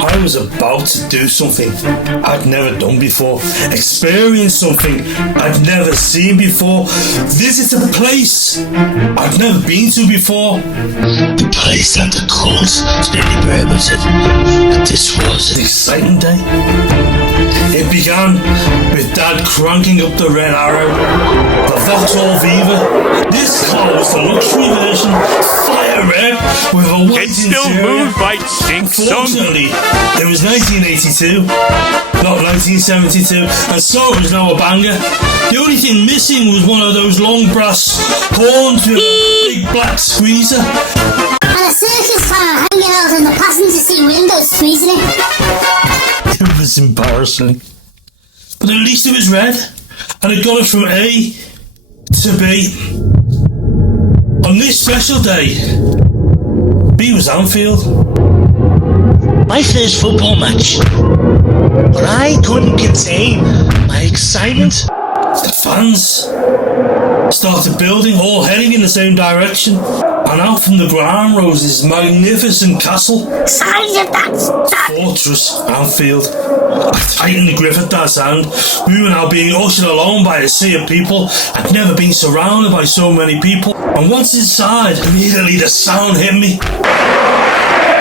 I was about to do something I'd never done before, experience something I'd never seen before, visit a place I'd never been to before. The place that the cult has been prohibited. This was an exciting day. It began with Dad cranking up the Red Arrow, the Vauxhall Viva. This car was the luxury version, fire red, with a white interior. Unfortunately, it was 1982, not 1972, and so it was now a banger. The only thing missing was one of those long brass horns with a big black squeezer. And a circus fan hanging out in the passenger seat window squeezing it. It was embarrassing. But at least it was red, and it got us from A to B. On this special day, B was Anfield. my first football match, but I couldn't contain my excitement. The fans started building, all heading in the same direction, and out from the ground rose this magnificent castle. Size of that Fortress Anfield. I tightened the grip at that sound. We were now being ushered along by a sea of people. I'd never been surrounded by so many people, and once inside, immediately the sound hit me.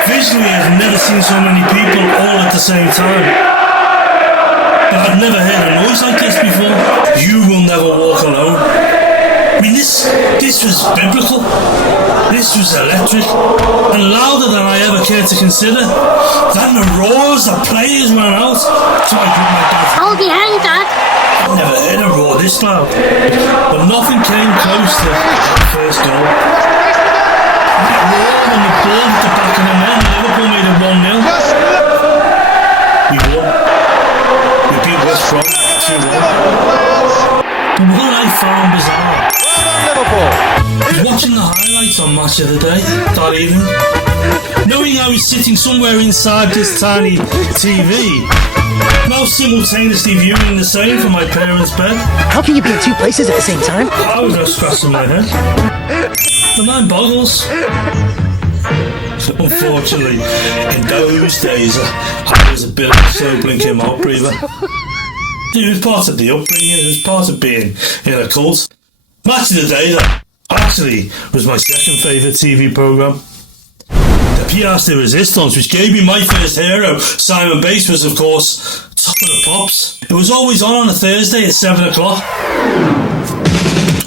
Visually, I've never seen so many people all at the same time. But I've never heard a noise like this before. You will never walk alone. I mean, this was biblical. This was electric, and louder than I ever cared to consider. Then the roars, the players ran out. So I put my dad. Hold your hand, Dad. I've never heard a roar this loud. But nothing came close to that first goal. That roar when the ball hit the back of the net, Liverpool made it 1-0. We won. We beat West Brom 2-1. But what I found bizarre was watching the highlights on Match of the Day that evening, knowing I was sitting somewhere inside this tiny TV, now simultaneously viewing the same from my parents' bed. How can you be in two places at the same time? I was just scratching my head. The mind boggles. Unfortunately, in those days, I was a bit of a slow blinking mouth breather. It was part of the upbringing, it was part of being in a cult. Match of the Day, that actually was my second favourite TV programme. The Pièce de Résistance, which gave me my first hero, Simon Bates, was of course Top of the Pops. It was always on a Thursday at 7 o'clock.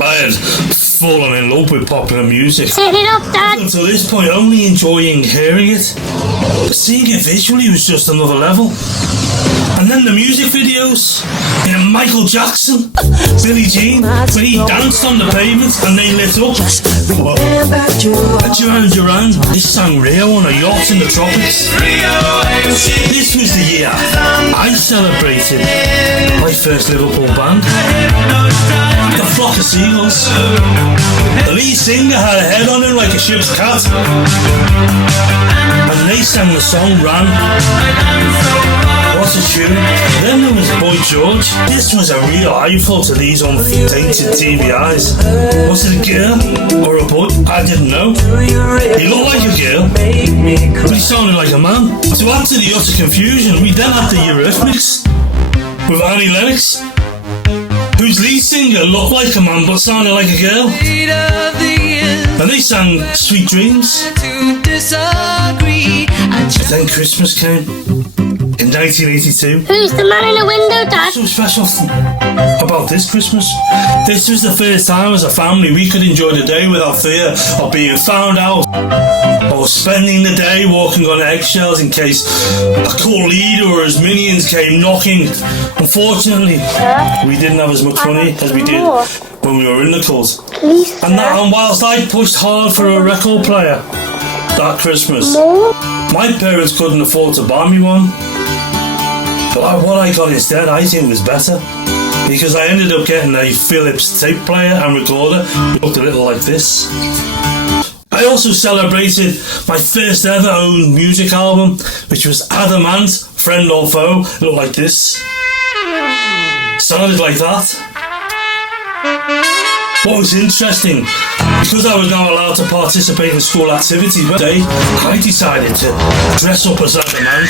I had fallen in love with popular music. Set it up, Dad. Until this point, only enjoying hearing it. But seeing it visually was just another level. And then the music videos, you know, Michael Jackson, Billie Jean, when he danced on the pavement and they lit up. Duran Duran, he sang Rio on a yacht in the tropics. This was the year I celebrated my first Liverpool band, the Flock of Seagulls. The lead singer had a head on him like a ship's cat, and they sang the song Ran. What a tune. Then there was Boy George. This was a real eyeful to these untainted TV eyes. Was it a girl or a boy? I didn't know. He looked like a girl, but he sounded like a man. To add to the utter confusion, we then had the Eurythmics with Annie Lennox, whose lead singer looked like a man but sounded like a girl. And they sang Sweet Dreams. But then Christmas came. In 1982. Who's the man in the window, Dad? So special about this Christmas. This was the first time as a family we could enjoy the day without fear of being found out or spending the day walking on eggshells in case a cult leader or his minions came knocking. Unfortunately, we didn't have as much money as we did when we were in the cult. And whilst I pushed hard for a record player that Christmas, my parents couldn't afford to buy me one. But what I got instead, I think, was better, because I ended up getting a Philips tape player and recorder. It looked a little like this. I also celebrated my first ever owned music album, which was Adamant, Friend or Foe. It looked like this. Sounded like that. What was interesting Because I was not allowed to participate in school activities one day, I decided to dress up as that man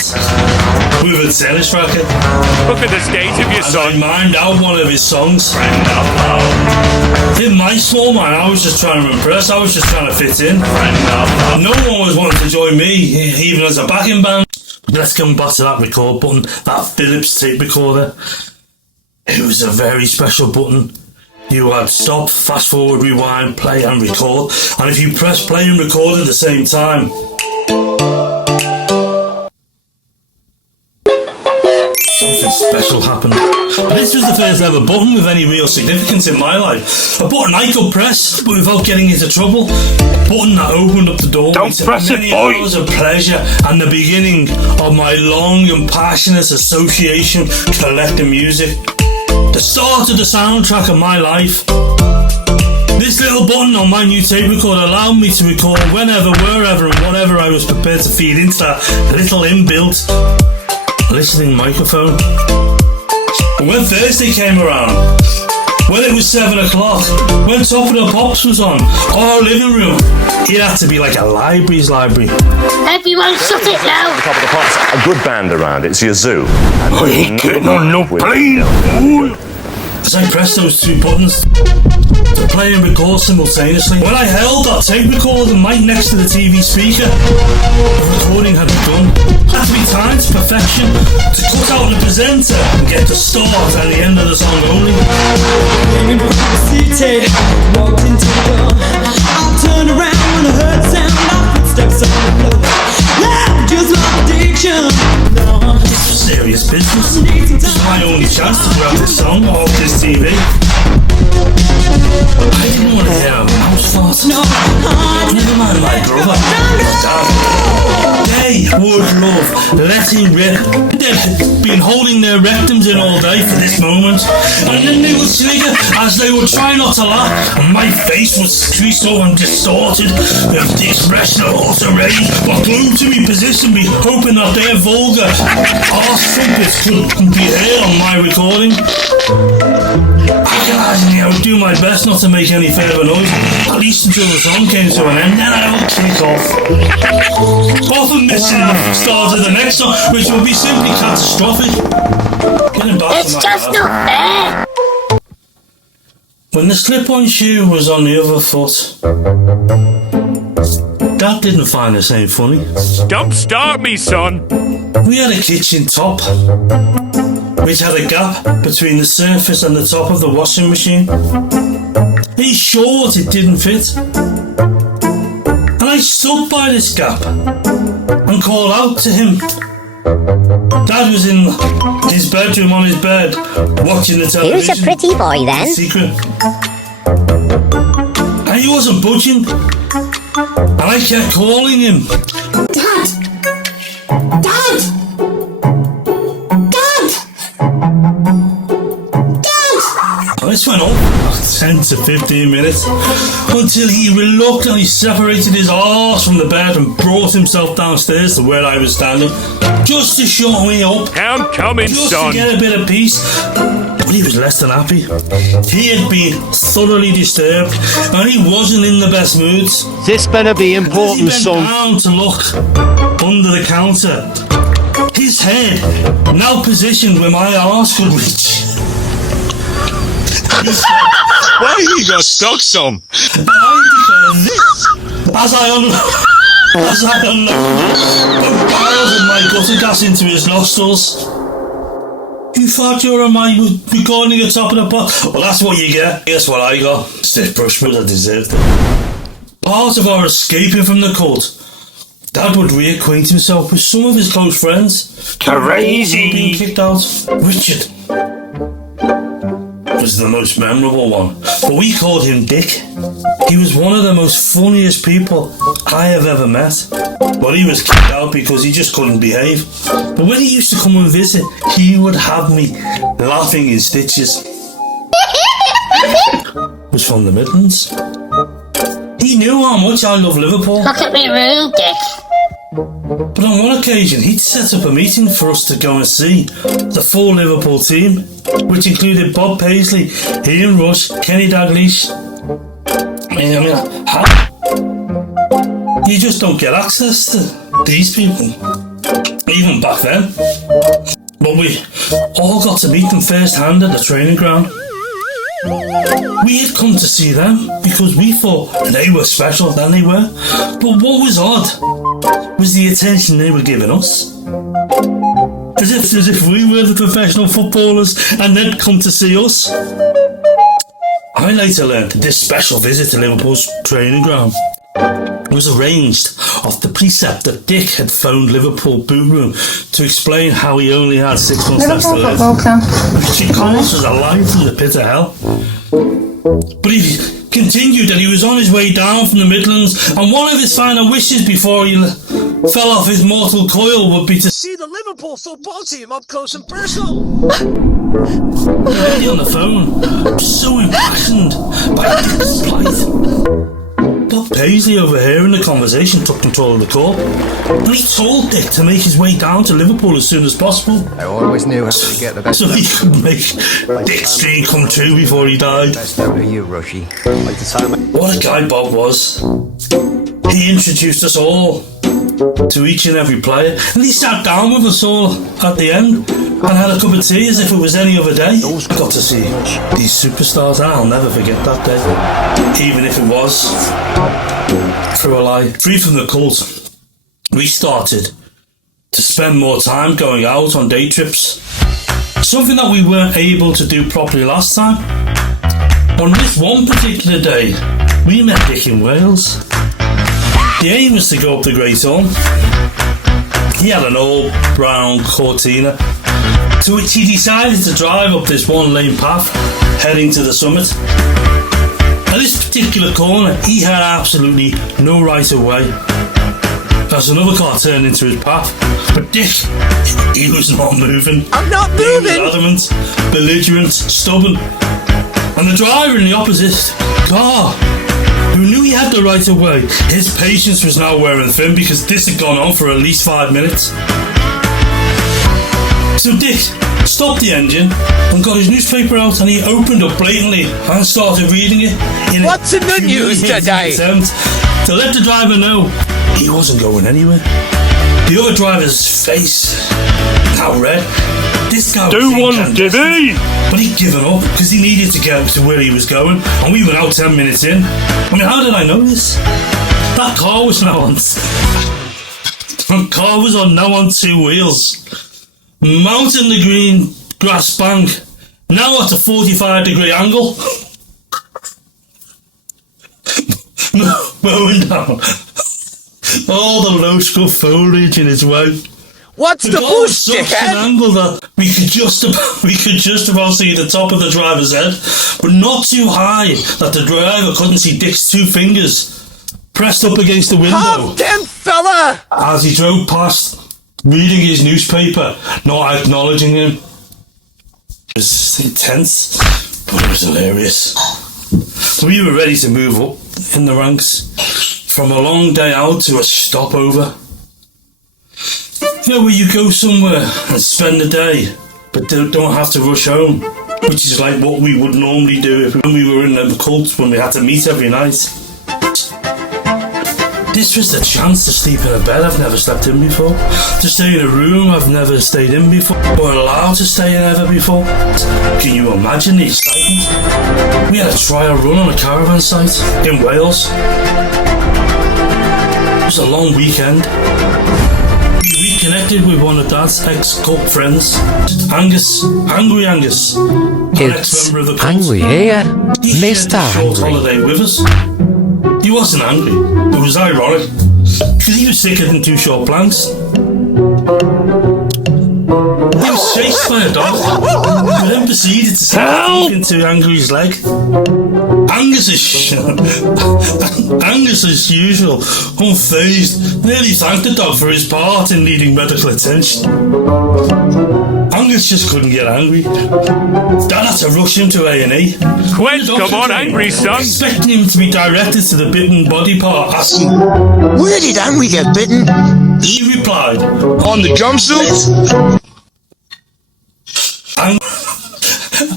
with a tennis racket. Look at the state of your I son. mined out one of his songs. In my small mind, I was just trying to impress. I was just trying to fit in. No one was wanting to join me, even as a backing band. Let's come back to that record button, that Philips tape recorder. It was a very special button. You had stop, fast forward, rewind, play and record. And if you press play and record at the same time, something special happened. But this was the first ever button with any real significance in my life. A button I could press, but without getting into trouble. A button that opened up the door to many hours of pleasure and the beginning of my long and passionate association collecting music. The start of the soundtrack of my life. This little button on my new tape recorder allowed me to record whenever, wherever and whatever I was prepared to feed into that little inbuilt listening microphone. But when Thursday came around, when it was 7 o'clock, when Top of the Pops was on, our living room, it had to be like a library's library. Everyone shut it now. Top of the Pops, a good band around. It's your zoo. I ain't getting on no plane. As I pressed those two buttons to play and record simultaneously, when I held that tape recorder mic next to the TV speaker, the recording had begun. It had to be timed to perfection to cut out the presenter and get the start and the end of the song only. Came from the city, walked into the door. I turned around when I heard the sound of footsteps on the floor. Love just my addiction. This was serious business. This was my only chance to grab this song off this TV. I didn't want to hear a mouse fart. Never mind my brother or dad. They would love letting rip. They'd been holding their rectums in all day for this moment. And then they would trigger as they would try not to laugh. And my face was creased up and distorted. The expression of utter rage was glued to me, positioned me, hoping that their vulgar arse trumpets could be heard on my recording. Agonizingly, I would do my best not to make any further noise, at least until the song came to an end, then I would kick off. Often missing the start of the next song, which would be simply catastrophic. Getting back It's to my just dad. not fair. When the slip-on shoe was on the other foot, Dad didn't find the same funny. Don't start me, son. We had a kitchen top, which had a gap between the surface and the top of the washing machine. He's short, it didn't fit. And I stood by this gap and called out to him. Dad was in his bedroom on his bed, watching the television. Who's a pretty boy then? Secret. And he wasn't budging. And I kept calling him. Dad! Dad! And this went on 10 to 15 minutes until he reluctantly separated his arse from the bed and brought himself downstairs to where I was standing just to shut me up. I'm coming, Just son. to get a bit of peace. But he was less than happy. He had been thoroughly disturbed and he wasn't in the best moods. This better be As he important, bent son. down to look under the counter, his head, now positioned where my arse could reach, Why you got stuck, son? as I unlocked the barrels of my gutter gas into his nostrils. You thought you were on my recording at Top of the Pops? Well, that's what you get. Guess what I got? Stiff brush me, I deserved it. Part of our escaping from the cult, Dad would reacquaint himself with some of his close friends. Crazy. Being kicked out. Richard was the most memorable one, but we called him Dick. He was one of the most funniest people I have ever met. Well, he was kicked out because he just couldn't behave. But when he used to come and visit, he would have me laughing in stitches. Was from the Midlands. He knew how much I love Liverpool. Look at me room, Dick. But on one occasion, he'd set up a meeting for us to go and see the full Liverpool team, which included Bob Paisley, Ian Rush, Kenny Dalglish, I mean, how? You just don't get access to these people, even back then. But we all got to meet them firsthand at the training ground. We had come to see them because we thought they were special, then they were. But what was odd was the attention they were giving us. As if we were the professional footballers and they'd come to see us. I later learned that this special visit to Liverpool's training ground was arranged off the precept that Dick had phoned Liverpool boot room to explain how he only had 6 months left to live, which of course was a lie from the pit of hell. But he continued that he was on his way down from the Midlands, and one of his final wishes before he fell off his mortal coil would be to see the Liverpool football team up close and personal. The lady on the phone, so impassioned by Dick's plight. Bob Paisley, overhearing the conversation, took control of the call, and he told Dick to make his way down to Liverpool as soon as possible. I always knew how to get the best so he could make Dick's dream come true before he died. Best out of you, Rushy. What a guy Bob was. He introduced us all to each and every player, and he sat down with us all at the end and had a cup of tea as if it was any other day. I got to see these superstars, and I'll never forget that day, even if it was through a lie. Free from the cult, we started to spend more time going out on day trips, something that we weren't able to do properly last time. On this one particular day, we met Dick in Wales. The aim was to go up the Great Orme. He had an old brown Cortina, to which he decided to drive up this one-lane path heading to the summit. At this particular corner, he had absolutely no right of way, as another car turned into his path. But Dick, he was not moving. I'm not moving! He was adamant, belligerent, stubborn. And the driver in the opposite car, who knew he had the right of way, his patience was now wearing thin because this had gone on for at least 5 minutes. So Dick stopped the engine and got his newspaper out, and he opened up blatantly and started reading it. What's in the news today? To let the driver know he wasn't going anywhere. The other driver's face now red. This guy Do one, did he? But he'd given up because he needed to get to where he was going, and we were now 10 minutes in. I mean, how did I know this? That car was now on. The car was now on 2 wheels, mounting the green grass bank, now at a 45-degree angle. Mowing down all the low scrub foliage in its way. What's the bush, such dickhead? an angle that we could just about see the top of the driver's head, but not too high that the driver couldn't see Dick's 2 fingers pressed up against the window. Calm down, fella! As he drove past, reading his newspaper, not acknowledging him. It was intense, but it was hilarious. So we were ready to move up in the ranks, from a long day out to a stopover. You know, where you go somewhere and spend the day, but don't have to rush home, which is like what we would normally do when we were in the cult, when we had to meet every night. This was the chance to sleep in a bed I've never slept in before, to stay in a room I've never stayed in before, or allowed to stay in ever before. Can you imagine the excitement? We had a trial run on a caravan site in Wales. It was a long weekend. We reconnected with one of Dad's ex-cult friends, Angry Angus. It's Angry here, Mr. Angry. Holiday with us. He wasn't angry. It was ironic, because he was sicker than 2 short planks. He was chased by a dog, who then proceeded to start into Angry's leg. Angus, as usual, unfazed, nearly thanked the dog for his part in needing medical attention. Angus just couldn't get angry. Dad had to rush him to A&E. Quick, come on, angry son. Expecting him to be directed to the bitten body part, asking, Where did Angry get bitten? He replied, On the jumpsuit?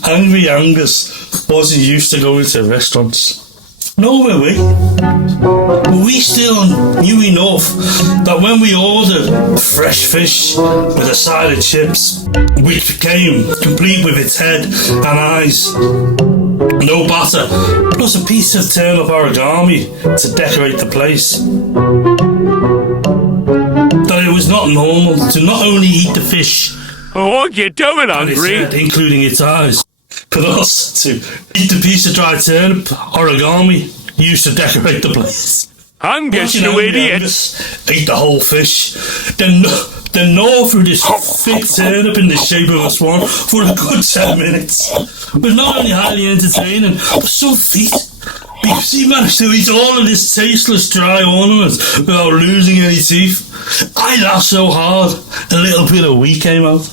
Angry Angus wasn't used to going to restaurants. No, were we? We still knew enough that when we ordered fresh fish with a side of chips, which came complete with its head and eyes, no batter, plus a piece of turnip origami to decorate the place, that it was not normal to not only eat the fish, What you doing, and its hungry? head, including its eyes, but also to eat the piece of dried turnip origami used to decorate the place. Angus, you idiots. Ate the whole fish, then gnaw through this thick turnip in the shape of a swan for a good 10 minutes. It was not only highly entertaining, but so fit, because he managed to eat all of this tasteless dry ornament without losing any teeth. I laughed so hard, a little bit of wee came out.